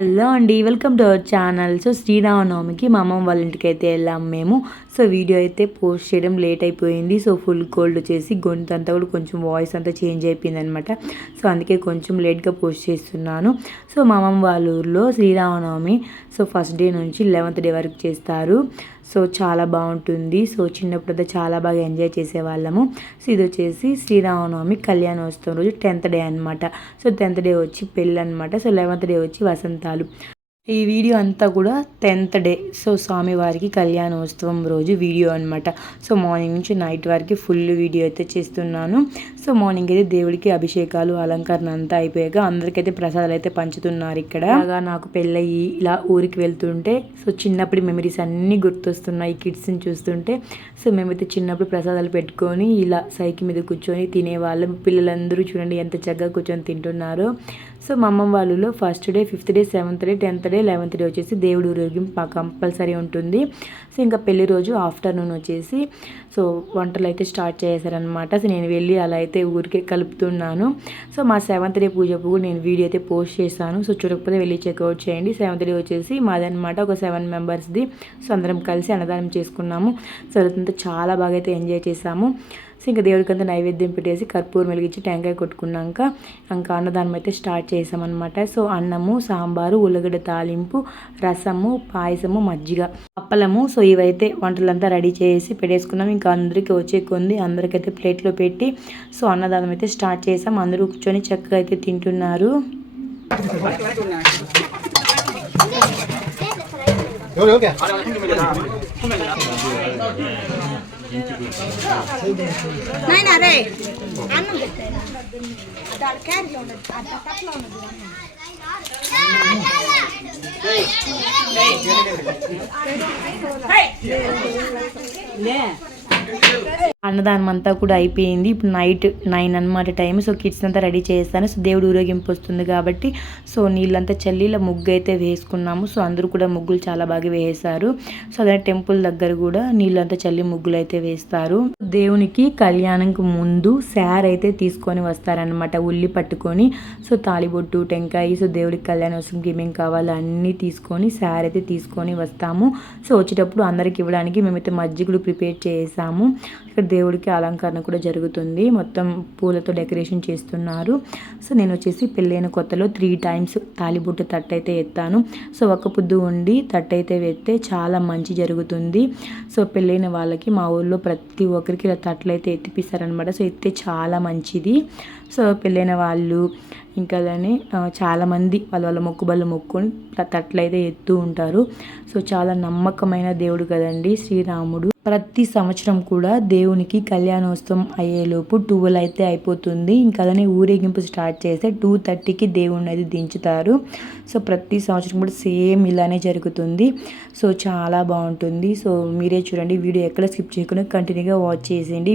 Hello అండి welcome to our channel. So శ్రీరామనవమికి మా అమ్మమ్మ వాళ్ళ ఇంటికి అయితే వెళ్ళాం మేము. సో వీడియో అయితే పోస్ట్ చేయడం లేట్ అయిపోయింది. సో ఫుల్ కోల్డ్ చేసి గొంతు అంతా కూడా కొంచెం వాయిస్ అంతా చేంజ్ అయిపోయింది అనమాట సో అందుకే కొంచెం లేట్గా పోస్ట్ చేస్తున్నాను. సో మా అమ్మమ్మ వాళ్ళ ఊర్లో శ్రీరామనవమి సో ఫస్ట్ డే నుంచి లెవెంత్ డే వరకు చేస్తారు. సో చాలా బాగుంటుంది. సో చిన్నప్పుడు చాలా బాగా ఎంజాయ్ చేసేవాళ్ళము. సో ఇది వచ్చేసి శ్రీరామనవమి కళ్యాణోత్సవం రోజు టెన్త్ డే అనమాట సో టెన్త్ డే వచ్చి పెళ్ళి అనమాట సో లెవెంత్ డే వచ్చి వసంతాలు. ఈ వీడియో అంతా కూడా టెన్త్ డే. సో స్వామివారికి కళ్యాణోత్సవం రోజు వీడియో అనమాట సో మార్నింగ్ నుంచి నైట్ వరకు ఫుల్ వీడియో అయితే చేస్తున్నాను. సో మార్నింగ్ అయితే దేవుడికి అభిషేకాలు అలంకరణ అంతా అయిపోయాక అందరికైతే ప్రసాదాలు అయితే పంచుతున్నారు ఇక్కడ. అలాగా నాకు పెళ్ళయి ఇలా ఊరికి వెళ్తుంటే సో చిన్నప్పుడు మెమరీస్ అన్నీ గుర్తొస్తున్నాయి కిడ్స్ని చూస్తుంటే. సో మేమైతే చిన్నప్పుడు ప్రసాదాలు పెట్టుకొని ఇలా సైకిల్ మీద కూర్చొని తినేవాళ్ళం. పిల్లలందరూ చూడండి ఎంత చక్కగా కూర్చొని తింటున్నారో. సో మా అమ్మమ్మ వాళ్ళలో first day fifth day seventh day tenth day eleventh day వచ్చేసి దేవుడు ఊరేగింపు కంపల్సరీ ఉంటుంది. సో ఇంకా పెళ్ళి రోజు ఆఫ్టర్నూన్ వచ్చేసి సో వంటలు అయితే స్టార్ట్ చేశారనమాట సో నేను వెళ్ళి అలా అయితే ఊరికే కలుపుతున్నాను. సో మా సెవెంత్ డే పూజ పువ్వు నేను వీడియో అయితే పోస్ట్ చేశాను. సో చూడకపోతే వెళ్ళి చెక్అవుట్ చేయండి. సెవెంత్ డే వచ్చేసి మాదనమాట ఒక సెవెన్ మెంబర్స్ది సో అందరం కలిసి అన్నదానం చేసుకున్నాము. సో అదంతా చాలా బాగా అయితే ఎంజాయ్ చేసాము సో ఇంకా దేవుడికి అంతా నైవేద్యం పెట్టేసి కర్పూరం వెలిగించి టెంకాయ కొట్టుకున్నాక ఇంకా అన్నదానం అయితే స్టార్ట్ చేసామన్నమాట. సో అన్నము సాంబారు ఉల్లగడ్డ తాలింపు రసము పాయసము మజ్జిగ అప్పలము. సో ఇవైతే వంటలంతా రెడీ చేసి పెట్టేసుకున్నాం. ఇంకా అందరికీ వచ్చే కొంది అందరికైతే ప్లేట్లో పెట్టి సో అన్నదానం అయితే స్టార్ట్ చేసాం. అందరూ కూర్చొని చక్కగా అయితే తింటున్నారు. నాయన రే అన్నం పెట్టాను దాని క్యారీలో ఉండదు అట్లా తట్లో ఉండదు అన్నదానం అంతా కూడా అయిపోయింది. ఇప్పుడు నైట్ నైన్ అనమాట టైం సో కిడ్స్ అంతా రెడీ చేస్తాను సో దేవుడు ఊరేగింపు వస్తుంది కాబట్టి సో నీళ్ళంతా ఇలా ముగ్గు అయితే వేసుకున్నాము. సో అందరూ కూడా ముగ్గులు చాలా బాగా వేసారు సో అదే టెంపుల్ దగ్గర కూడా నీళ్ళంతా చల్లి ముగ్గులు అయితే వేస్తారు. దేవునికి కళ్యాణంకి ముందు శార్ అయితే తీసుకొని వస్తారనమాట ఉల్లి పట్టుకొని. సో తాలిబొట్టు టెంకాయ సో దేవుడికి కళ్యాణోత్సవంకి ఏమేమి కావాలో అన్నీ తీసుకొని శార్ అయితే తీసుకొని వస్తాము. సో వచ్చేటప్పుడు అందరికి ఇవ్వడానికి మేమైతే మజ్జిగలు ప్రిపేర్ చేసాము. ఇక్కడ దేవుడికి అలంకరణ కూడా జరుగుతుంది. మొత్తం పూలతో డెకరేషన్ చేస్తున్నారు. సో నేను వచ్చేసి పెళ్ళైన కొత్తలో త్రీ టైమ్స్ తాలిబుట్ట తట్టు అయితే ఎత్తాను. సో ఒక పొద్దు ఉండి తట్టు అయితే వేస్తే చాలా మంచి జరుగుతుంది. సో పెళ్ళైన వాళ్ళకి మా ఊళ్ళో ప్రతి ఒక్కరికి ఇలా తట్లు అయితే ఎత్తిపిస్తారనమాట సో ఎత్తే చాలా మంచిది. సో పెళ్ళైన వాళ్ళు ఇంకా అలానే చాలామంది వాళ్ళ వాళ్ళ మొక్కుబళ్ళు మొక్కుని తట్లయితే ఎత్తు ఉంటారు. సో చాలా నమ్మకమైన దేవుడు కదండి శ్రీరాముడు. ప్రతి సంవత్సరం కూడా దేవునికి కళ్యాణోత్సవం అయ్యేలోపు ట్వెల్వ్ అయితే అయిపోతుంది. ఇంకా అలానే ఊరేగింపు స్టార్ట్ చేస్తే టూ థర్టీకి దేవుణ్ణి అయితే దించుతారు. సో ప్రతి సంవత్సరం కూడా సేమ్ ఇలానే జరుగుతుంది. సో చాలా బాగుంటుంది. సో మీరే చూడండి. వీడియో ఎక్కడ స్కిప్ చేయకుండా కంటిన్యూగా వాచ్ చేసేయండి.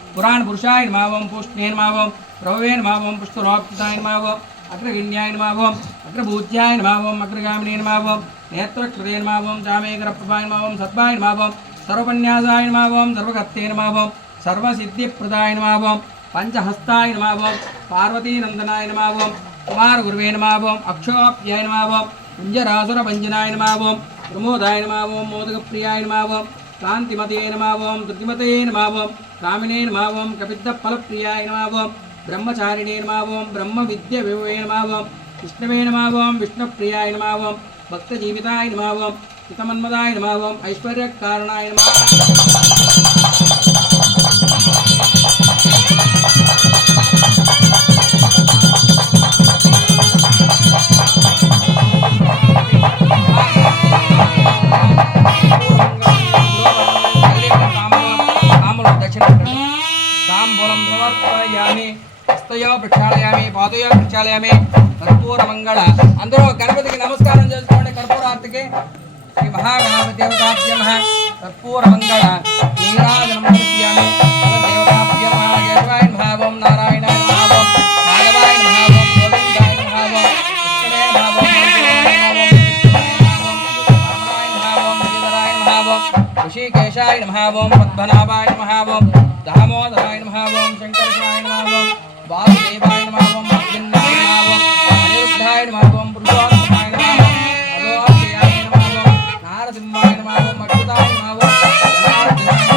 புராண புருஷாய மாவோம் பூஷ்ணேன் மாவோம் பிரபவேன் மாவோம் புஷ்பரோப்தாயன் மாவோம் அக்ர விநியாயன் மாவோம் அக்ர பூத்தியாயன் மாவோம் அக்ரகாமினேன் மாவோம் நேத்திரகிருதேன் மாவோம் ஜாமேகரப்பிரபாயன் மாவோம் சத்பாயன் மாவோம் சர்வபன்யாசாயன் மாவோம் சர்வகத்தேன் மாவோம் சர்வசித்தியப்பிரதாயன் மாவோம் பஞ்சஹஸ்தாயன் மாவோம் பார்வதீநந்தனாயன் மாவோம் குமார் குருவேன் மாவோம் அக்ஷோப்யாயன் மாவோம் குஞ்சராசுர பஞ்சனாயன் மாவோம் பிரமோதாயன் மாவோம் மோதகப்பிரியாயன் மாவோம் కాంతిమతే నమావం ధృతిమతే నమావం కామినే నమావం కపిద్దఫలప్రియాయ నమావం బ్రహ్మచారిణే నమావం బ్రహ్మ విద్య విభవే నమావం విష్ణవే నమావం విష్ణుప్రియాయ నమావం భక్తజీవితాయ నమావం హితమన్మదాయ నమావం ఐశ్వర్యకారణాయ నమావం సమర్పయామి హస్తయో ప్రక్షాళయామి పాదయో ప్రక్షాళయామి కర్పూర మంగళ అందరూ గణపతికి నమస్కారం చేసుకోండి కర్పూరార్తికి శ్రీ మహాగణపతి దేవతాభ్య కర్పూర మంగళ నీరాజనం సమర్పయామి దేవతాభ్య ఋషికేశాయ నమః ఓం పద్మనాభాయ నమః ఓం దామోదరాయ నమః ఓం శంకర్షాయ నమః ఓం వాసుదేవాయ నమః ఓం అర్జునాయ నమః ఓం అనిరుద్ధాయ నమః ఓం పురుషోత్తమాయ నమః ఓం అదోక్షయాయ నమః ఓం నారసింహాయ నమః ఓం అచ్యుతాయ నమః ఓం జనార్దనాయ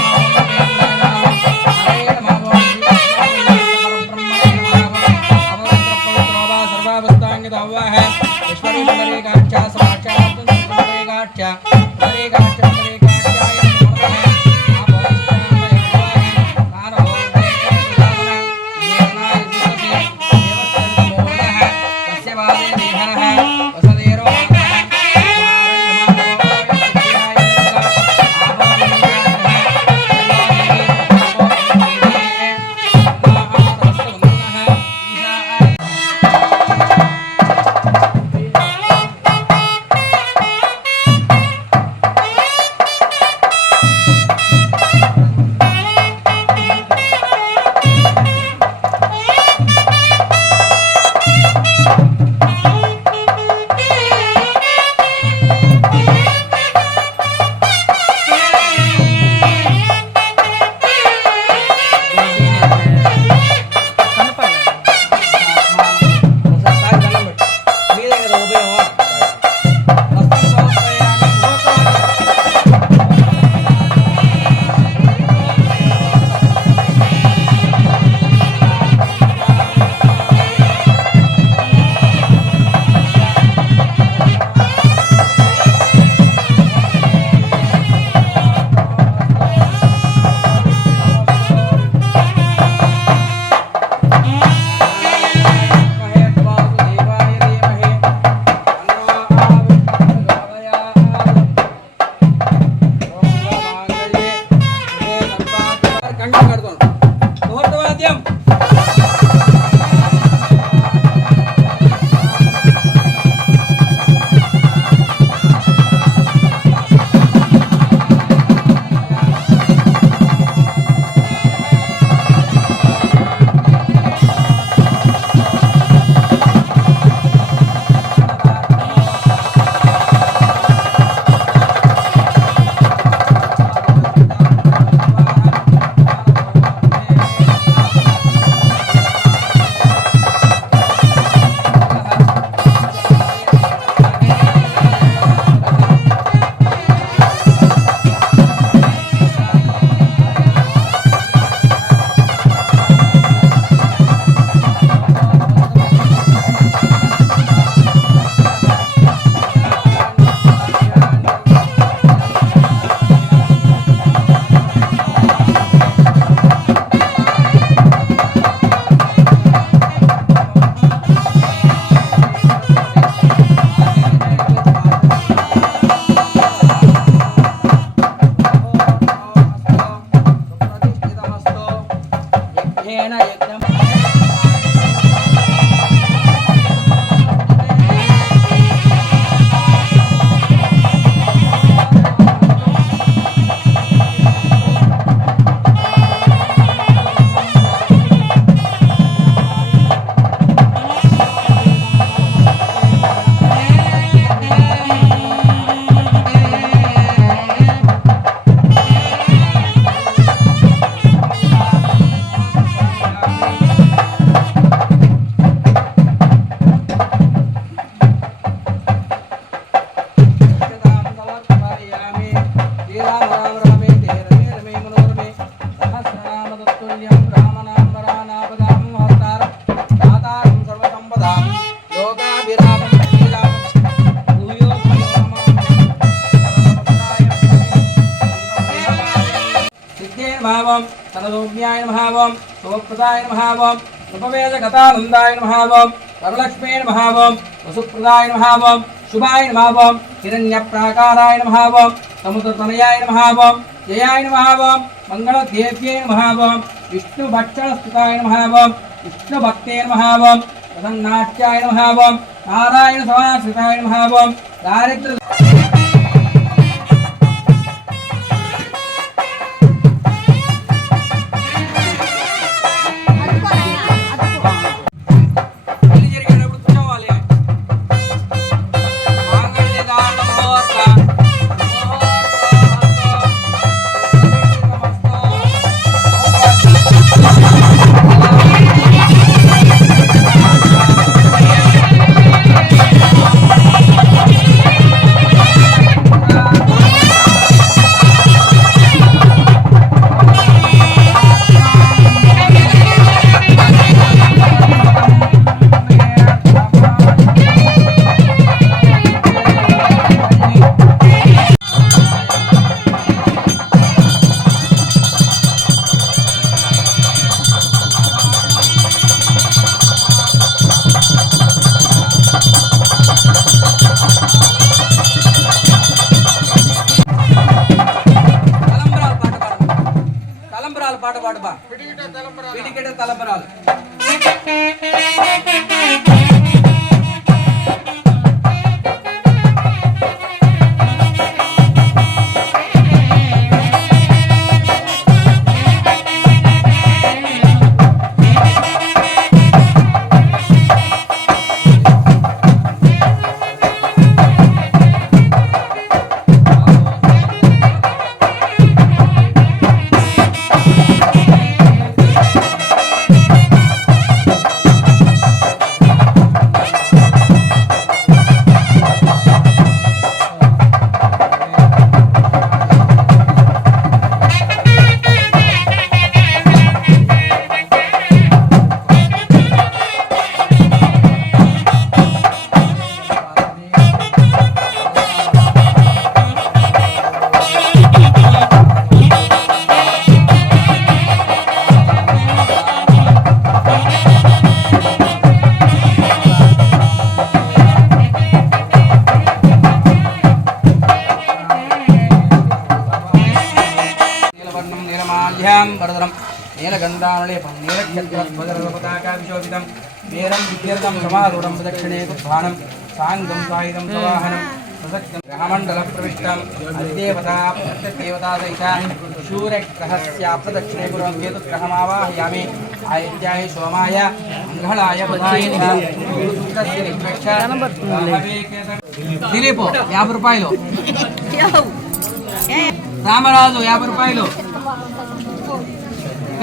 తనదోగ్యాయ మహావం శుభప్రదాయ మహావం ఉపవేద కథానందాయ మహావం వరలక్ష్మీ మహావం వసుప్రదాయ మహావం శుభాయ మహావం హిరణ్య ప్రాకారాయ నమావం సముద్రతనయాయ మహావం జయాయ మహావం మంగళదేవ్యై మహావం విష్ణు భక్షణ స్థితాయ మహావం విష్ణు భక్తే నమావం ప్రసన్నాట్యాయ మహావం నారాయణ సమాశ్రితాయ మహావం దారిద్ర నీలగంధానలేపం నీలక్షత్రపతాకాభిశోభితం నీలం విద్యర్థం సమారూఢం ప్రదక్షిణే కుర్భాణం సాంగం సాయుధం సవాహనం గ్రహమండల ప్రవిష్టం అధిదేవతా ప్రత్యదేవతా సహిత శూరగ్రహస్య ప్రదక్షిణే కురం కేతుగ్రహమావాహయామి ఆయుధ్యాయ సోమాయ మంగళాయ దిలీపు యాభై రూపాయలు రామరాజు యాభై రూపాయలు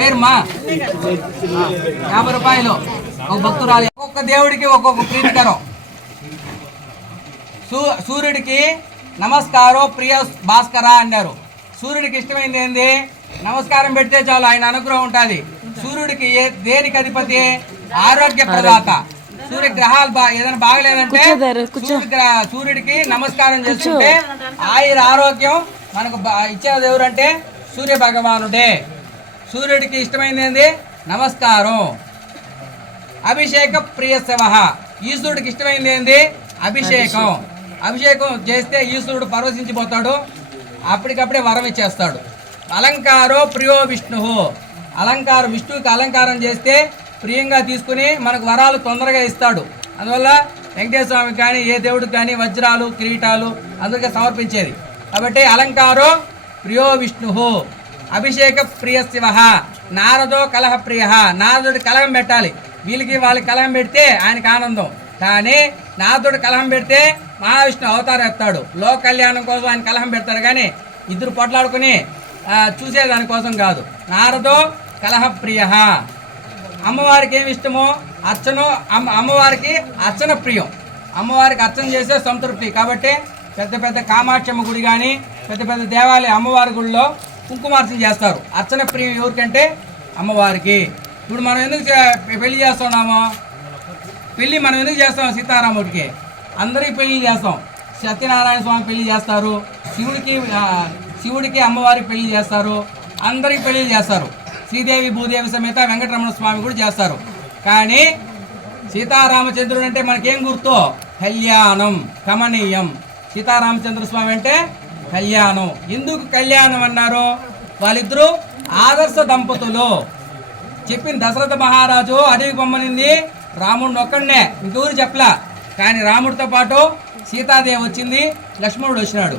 పేరుమా? యాభై రూపాయలు. ఒక భక్తురాలు. ఒక్కొక్క దేవుడికి ఒక్కొక్క ప్రీతికరం. సూ సూర్యుడికి నమస్కారం ప్రియ భాస్కర అన్నారు. సూర్యుడికి ఇష్టమైంది ఏంది? నమస్కారం పెడితే చాలు ఆయన అనుగ్రహం ఉంటుంది. సూర్యుడికి ఏ దేనికి అధిపతి? ఆరోగ్య ప్రదాత. సూర్య గ్రహాలు బా ఏదైనా బాగలేదంటే సూర్యుడికి నమస్కారం చేసుకుంటే ఆయుర ఆరోగ్యం మనకు ఇచ్చేది ఎవరంటే సూర్య భగవానుడే సూర్యుడికి ఇష్టమైనది నమస్కారం. అభిషేక ప్రియ శవహ ఈశ్వరుడికి ఇష్టమైనది అభిషేకం. అభిషేకం చేస్తే ఈశ్వరుడు పరవశించిపోతాడు. అప్పటికప్పుడే వరం ఇచ్చేస్తాడు. అలంకారో ప్రియో విష్ణు. అలంకారం విష్ణువుకి అలంకారం చేస్తే ప్రియంగా తీసుకుని మనకు వరాలు తొందరగా ఇస్తాడు. అందువల్ల వెంకటేశ్వర స్వామికి కానీ ఏ దేవుడికి కానీ వజ్రాలు కిరీటాలు అందరికీ సమర్పించేది. కాబట్టి అలంకారో ప్రియో విష్ణు. అభిషేక ప్రియ శివ నారదో కలహ ప్రియ నారదుడి కలహం పెట్టాలి. వీళ్ళకి వాళ్ళకి కలహం పెడితే ఆయనకి ఆనందం. కానీ నారదుడు కలహం పెడితే మహావిష్ణు అవతారం ఎత్తాడు. లోక కళ్యాణం కోసం ఆయన కలహం పెడతాడు కానీ ఇద్దరు పొట్లాడుకుని చూసేదానికోసం కాదు. నారదో కలహ ప్రియ అమ్మవారికి ఏమి ఇష్టమో అర్చన అమ్మ అమ్మవారికి అర్చన ప్రియం. అమ్మవారికి అర్చన చేసే సంతృప్తి. కాబట్టి పెద్ద పెద్ద కామాక్షమ్మ గుడి కానీ పెద్ద పెద్ద దేవాలయ అమ్మవారి గుడిలో కుంకుమార్చన చేస్తారు. అర్చన ప్రియం ఎవరికంటే అమ్మవారికి. ఇప్పుడు మనం ఎందుకు చే- పెళ్ళి చేస్తున్నాము? పెళ్ళి మనం ఎందుకు చేస్తాం సీతారాముడికి? అందరికీ పెళ్ళి చేస్తాం. సత్యనారాయణ స్వామి పెళ్ళి చేస్తారు. శివుడికి శివుడికి అమ్మవారికి పెళ్ళి చేస్తారు. అందరికి పెళ్ళి చేస్తారు. శ్రీదేవి భూదేవి సమేత వెంకటరమణ స్వామి కూడా చేస్తారు. కానీ సీతారామచంద్రుడు అంటే మనకేం గుర్తు? కళ్యాణం కమనీయం. సీతారామచంద్ర స్వామి అంటే కళ్యాణం. ఎందుకు కళ్యాణం అన్నారు? వాళ్ళిద్దరూ ఆదర్శ దంపతులు. చెప్పిన దశరథ మహారాజు అడవి బొమ్మనింది రాముడిని ఒక్కడనే. ఇంకెవరు చెప్పలా? కానీ రాముడితో పాటు సీతాదేవి వచ్చింది లక్ష్మణుడు వచ్చినాడు.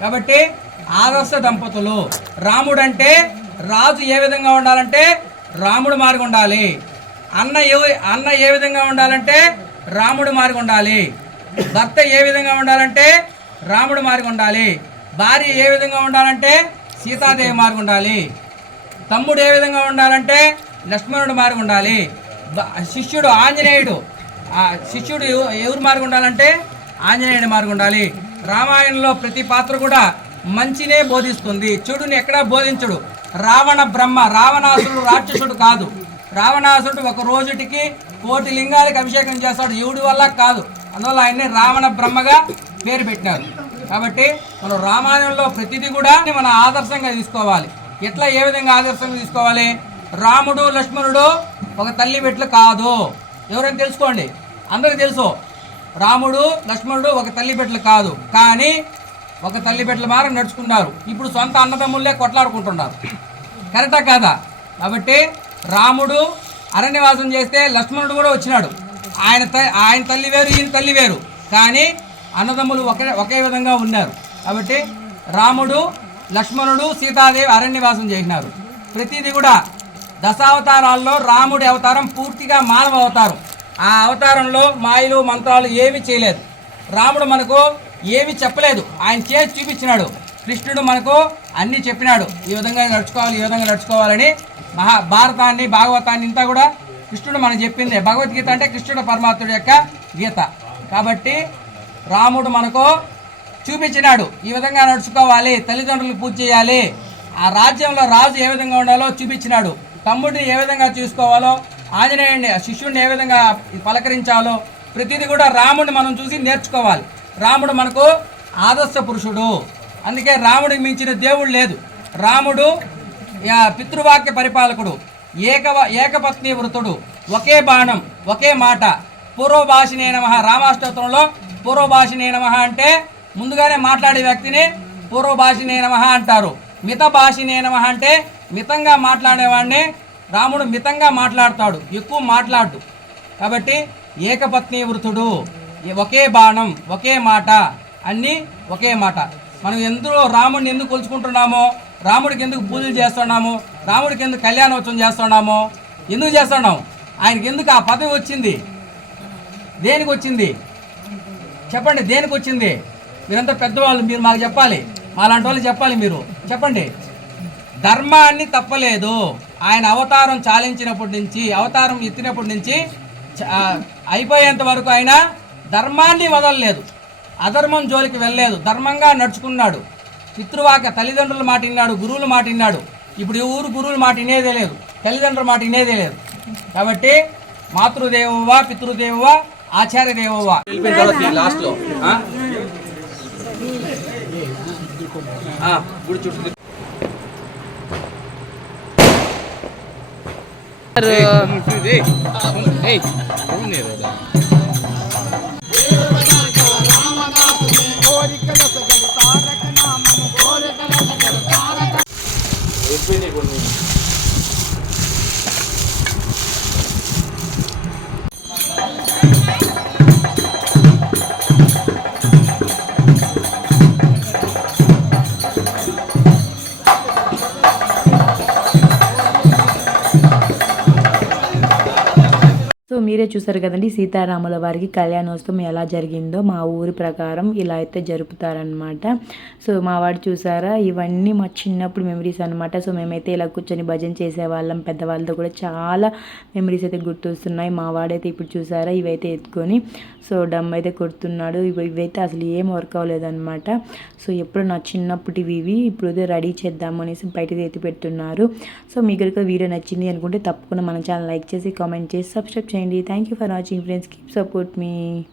కాబట్టి ఆదర్శ దంపతులు. రాముడు అంటే రాజు ఏ విధంగా ఉండాలంటే రాముడు మార్గం ఉండాలి. అన్న ఏ అన్న ఏ విధంగా ఉండాలంటే రాముడు మార్గం ఉండాలి. భర్త ఏ విధంగా ఉండాలంటే రాముడు మార్గం ఉండాలి. భార్య ఏ విధంగా ఉండాలంటే సీతాదేవి మార్గం ఉండాలి. తమ్ముడు ఏ విధంగా ఉండాలంటే లక్ష్మణుడు మార్గం ఉండాలి. బ- శిష్యుడు ఆంజనేయుడు శిష్యుడు ఎవరు మార్గం ఉండాలంటే ఆంజనేయుడు మార్గం ఉండాలి. రామాయణంలో ప్రతి పాత్ర కూడా మంచినే బోధిస్తుంది. చెడుని ఎక్కడా బోధించడు. రావణ బ్రహ్మ రావణాసురుడు రాక్షసుడు కాదు. రావణాసురుడు ఒక రోజుటికి కోటి లింగాలకు అభిషేకం చేస్తాడు. ఎవడి వల్ల కాదు. అందువల్ల ఆయన్ని రావణ బ్రహ్మగా పేరు పెట్టినారు. కాబట్టి మనం రామాయణంలో ప్రతిదీ కూడా మన ఆదర్శంగా తీసుకోవాలి. ఎట్లా ఏ విధంగా ఆదర్శంగా తీసుకోవాలి? రాముడు లక్ష్మణుడు ఒక తల్లి బిడ్డలు కాదు. ఎవరైనా తెలుసుకోండి? అందరికీ తెలుసు. రాముడు లక్ష్మణుడు ఒక తల్లి బిడ్డలు కాదు. కానీ ఒక తల్లి బిడ్డల మార నడుచుకున్నారు ఇప్పుడు సొంత అన్నదమ్ముళ్ళే కొట్లాడుకుంటున్నారు. కరెక్టా కాదా? కాబట్టి రాముడు అరణ్యవాసం చేస్తే లక్ష్మణుడు కూడా వచ్చినాడు. ఆయన ఆయన తల్లి వేరు ఈయన తల్లి వేరు. కానీ అన్నదమ్ములు ఒకే ఒకే విధంగా ఉన్నారు. కాబట్టి రాముడు లక్ష్మణుడు సీతాదేవి అరణ్యవాసం చేసినారు. ప్రతిదీ కూడా దశావతారాల్లో రాముడి అవతారం పూర్తిగా మానవ అవతారం. ఆ అవతారంలో మాయలు మంత్రాలు ఏమీ చేయలేదు. రాముడు మనకు ఏమీ చెప్పలేదు. ఆయన చేసి చూపించినాడు. కృష్ణుడు మనకు అన్నీ చెప్పినాడు. ఈ విధంగా నడుచుకోవాలి ఈ విధంగా నడుచుకోవాలని మహా భారతాన్ని భాగవతాన్ని ఇంతా కూడా కృష్ణుడు మనకు చెప్పింది. భగవద్గీత అంటే కృష్ణుడు పరమాత్ముడు యొక్క గీత. కాబట్టి రాముడు మనకు చూపించినాడు. ఈ విధంగా నడుచుకోవాలి తల్లిదండ్రులు పూజ చేయాలి. ఆ రాజ్యంలో రాజు ఏ విధంగా ఉండాలో చూపించినాడు. తమ్ముడిని ఏ విధంగా చూసుకోవాలో ఆంజనేయుడిని శిష్యుడిని ఏ విధంగా పలకరించాలో ప్రతిదీ కూడా రాముడిని మనం చూసి నేర్చుకోవాలి. రాముడు మనకు ఆదర్శ పురుషుడు. అందుకే రాముడికి మించిన దేవుడు లేదు. రాముడు యా, పితృవాక్య పరిపాలకుడు. ఏక ఏకపత్ని వృతుడు. ఒకే బాణం ఒకే మాట. పూర్వభాషినే నమ రామాష్టోత్రంలో పూర్వభాషినే నమ అంటే ముందుగానే మాట్లాడే వ్యక్తిని పూర్వభాషినే నమ అంటారు. మిత భాషినే నమ అంటే మితంగా మాట్లాడేవాడిని రాముడు మితంగా మాట్లాడతాడు ఎక్కువ మాట్లాడు కాబట్టి ఏకపత్ని వృతుడు ఒకే బాణం ఒకే మాట అన్నీ ఒకే మాట. మనం ఎందులో రాముడిని ఎందుకు కొలుచుకుంటున్నామో రాముడికి ఎందుకు పూజలు చేస్తున్నాము రాముడికి ఎందుకు కళ్యాణోత్సవం చేస్తున్నాము ఎందుకు చేస్తున్నాం? ఆయనకి ఎందుకు ఆ పదవి వచ్చింది? దేనికి వచ్చింది? చెప్పండి దేనికి వచ్చింది? మీరంతా పెద్దవాళ్ళు మీరు మాకు చెప్పాలి. మాలాంటి వాళ్ళు చెప్పాలి మీరు. చెప్పండి. ధర్మాన్ని తప్పలేదు. ఆయన అవతారం చాలించినప్పటి నుంచి అవతారం ఎత్తినప్పటి నుంచి అయిపోయేంత వరకు ఆయన ధర్మాన్ని వదలలేదు. అధర్మం జోలికి వెళ్ళలేదు. ధర్మంగా నడుచుకున్నాడు. పితృవాక తల్లిదండ్రులు మాట విన్నాడు గురువుల మాట విన్నాడు. ఇప్పుడు ఈ ఊరు గురువులు మాట వినేదే లేదు. తల్లిదండ్రుల మాట వినేదే లేదు. కాబట్టి మాతృదేవోవా పితృదేవోవా ఆచార్య దేవోవా వెళ్ళిపోయిన తర్వాత లాస్ట్లో గుడి చుట్టూ సో మీరే చూసారు కదండి సీతారాముల వారికి కళ్యాణోత్సవం ఎలా జరిగిందో మా ఊరి ప్రకారం ఇలా అయితే జరుపుతారనమాట సో మా వాడు చూసారా? ఇవన్నీ మా చిన్నప్పుడు మెమరీస్ అనమాట సో మేమైతే ఇలా కూర్చొని భజన చేసేవాళ్ళం. పెద్దవాళ్ళతో కూడా చాలా మెమరీస్ అయితే గుర్తొస్తున్నాయి. మా వాడైతే ఇప్పుడు చూసారా? ఇవైతే ఎత్తుకొని సో డమ్ అయితే కొడుతున్నాడు. ఇవైతే అసలు ఏం వర్క్ అవ్వలేదన్నమాట. సో ఎప్పుడు నా చిన్నప్పటివి ఇవి. ఇప్పుడు రెడీ చేద్దాము అనేసి బయట ఎత్తి పెడుతున్నారు. సో మీకు వీడియో నచ్చింది అనుకుంటే తప్పకుండా మన ఛానల్ లైక్ చేసి కామెంట్ చేసి సబ్స్క్రైబ్ చేయండి. family. Thank you for watching friends. Keep support me.